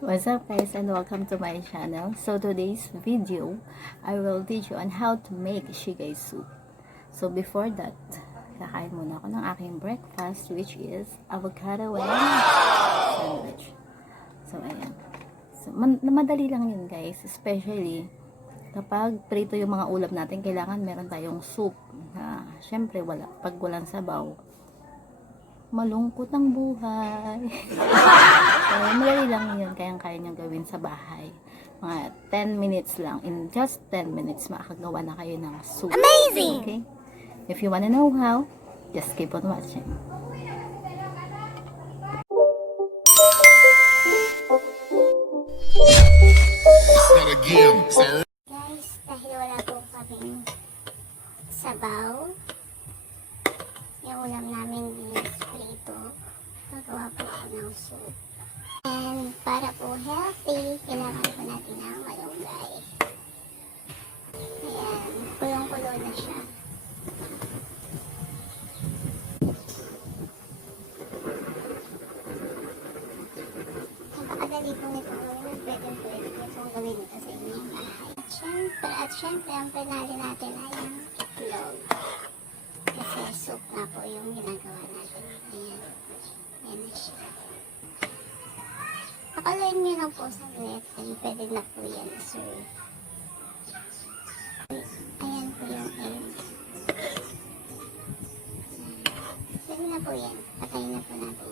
What's up guys, and welcome to my channel. So today's video, I will teach you on how to make CHIGAY soup. So before that, kakain muna ako ng aking breakfast, which is avocado and sandwich. So ayan. So, madali lang yun guys, especially kapag prito yung mga ulam natin, kailangan meron tayong soup. Syempre pag walang sabaw, malungkot ang buhay. So, madali lang yun, kaya nyo gawin sa bahay. Mga 10 minutes lang. In just 10 minutes, makakagawa na kayo ng soup. Amazing! Okay? If you wanna know how, just keep on watching. Guys, dahil wala po kaming sabaw, yung ulam namin is prito, magawa po ako ng soup. And para po healthy, kailangan po natin ng malunggay. Ayan, kulong-kulo na siya. Napakadali po nito gawin, pwede itong gawin nito sa inyong bahay. At syempre, ang penali natin ay ang itlog. Kasi soup na po yung ginagawa natin. Ayan. Ayan na siya. Pakalain nyo lang po saglit. And pwede na po yan serve. Ayan po yung egg. Pwede na po yan. Patayin na po natin